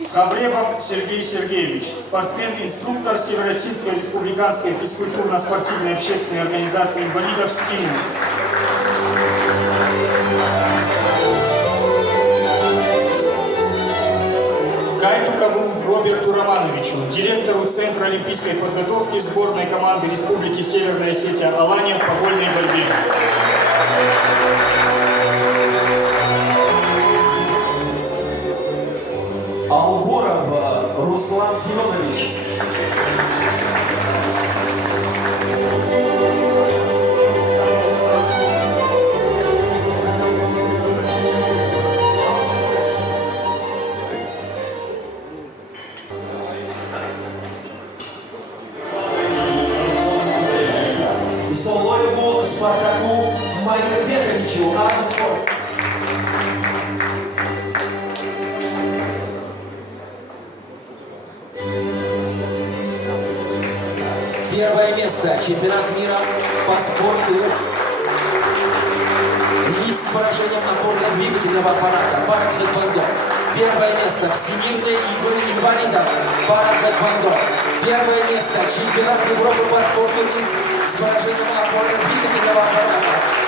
Савребов Сергей Сергеевич, спортсмен-инструктор Северо-Российской республиканской физкультурно-спортивной общественной организации инвалидов «Стимул». Кайтукову Роберту Романовичу, директору Центра олимпийской подготовки сборной команды Республики Северная Осетия Алания по вольной борьбе. Алборов Руслан Семенович. Золоеву Спартаку Майербековичу, Армспорт. Первое место. Чемпионат мира по спорту лиц с поражением опорно-двигательного аппарата. Пара-тэквондо. Первое место. Всемирные игры инвалидов. Пара-тэквондо. Первое место. Чемпионат Европы по спорту лиц с поражением опорно-двигательного аппарата.